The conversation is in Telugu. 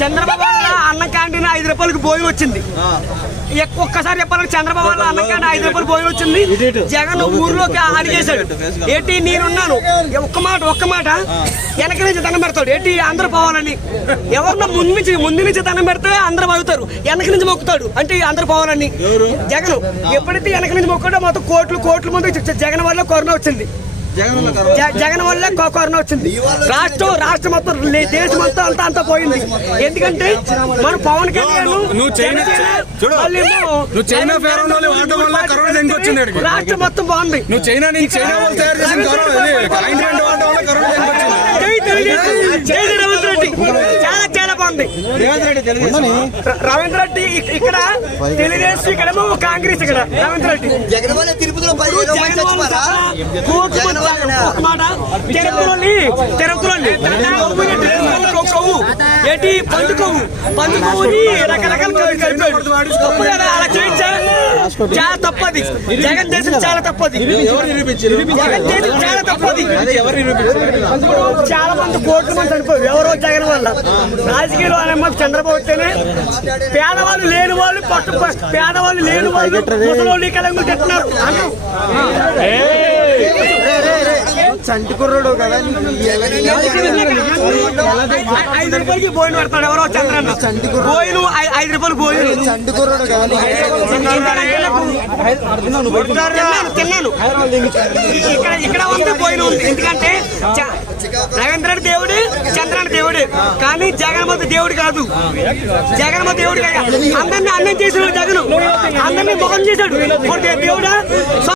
చంద్రబాబు అన్న క్యాంటీన్ ఐదు రూపాయలకి భోజనం వచ్చింది. ఒక్కసారి చెప్పాలంటే చంద్రబాబు అన్న క్యాంటీన్ ఐదు రూపాయలు భోజనం వచ్చింది. జగన్ ఊర్లోకి అడిగేశాడు ఏంటి నేనున్నాను? ఒక్క మాట ఒక్క మాట? వెనక నుంచి దండం పెడతాడు. ఏంటి అందరూ పోవాలని? ఎవరన్నా ముందు నుంచి ముందు నుంచి దండం పెడితే అందరూ అవుతారు వెనక నుంచి మొక్కుతాడు అంటే అందరూ పోవాలని. జగన్ ఎప్పుడైతే వెనక నుంచి మొక్కడో మొత్తం కోట్లు కోట్ల ముందు జగన్ వల్ల కరోనా వచ్చింది. జగన్ వల్ల కరోనా వచ్చింది. రాష్ట్రం రాష్ట్రం మొత్తం దేశం మొత్తం అంతా అంతా పోయింది. ఎందుకంటే మన పవన్ కళ్యాణ్ నువ్వు చైనా- వాడటం వల్ల కరోనా వచ్చింది? రాష్ట్రం మొత్తం బాగుంది. నువ్వు చైనా నుంచి చైనా వాళ్ళు తయారు చేసిన కరోనా? వాడటం వల్ల వచ్చింది? రేవంత్ రెడ్డి. చాలా చాలా బాగుంది. రవీంద్ర రెడ్డి ఇక్- ఇక్కడ తెలుగుదేశం ఇక్కడేమో కాంగ్రెస్ ఇక్కడ. రవీంద్ర రెడ్డి. జగన్ తిరుపతిలో తిరుపతిలోని తిరుపతిలోని కొవ్వు ఏంటి పంది కొవ్వు పంది కొవ్వుని రకరకాల అలా చాలా తప్పది. జగన్ దేశం చాలా తప్పది. జగన్ దేశం చాలా తప్పది. చాలా మంది కోట్ల మంది చనిపోయారు. ఎవరో జగన్ వల్ల. రాజకీయాలు అనే చంద్రబాబు పేదవాళ్ళు లేని వాళ్ళు పట్టు పేదవాళ్ళు లేని వాళ్ళు కలంగా తింటున్నారు చంటి కుర్రోడు కదా ఐదు రూపాయలకి బోయిన పెడతాడు ఎవరో చంద్రన్న చంటి ఐ- ఐదు రూపాయలు బోయిను చంటి కుర్రోడు కదా తిన్నాను ఇక్కడ ఇక్కడ ఉంది బోయిన ఉంది ఎందుకంటే చ- దేవుడు చంద్రన్న దేవుడు. కానీ జగన్మోహన్ దేవుడు కాదు. జగన్మోహన్ దేవుడు కాదు అందరినీ అన్నం చేసిన జగన్. అందరినీ ముఖం చేశాడు. దేవుడా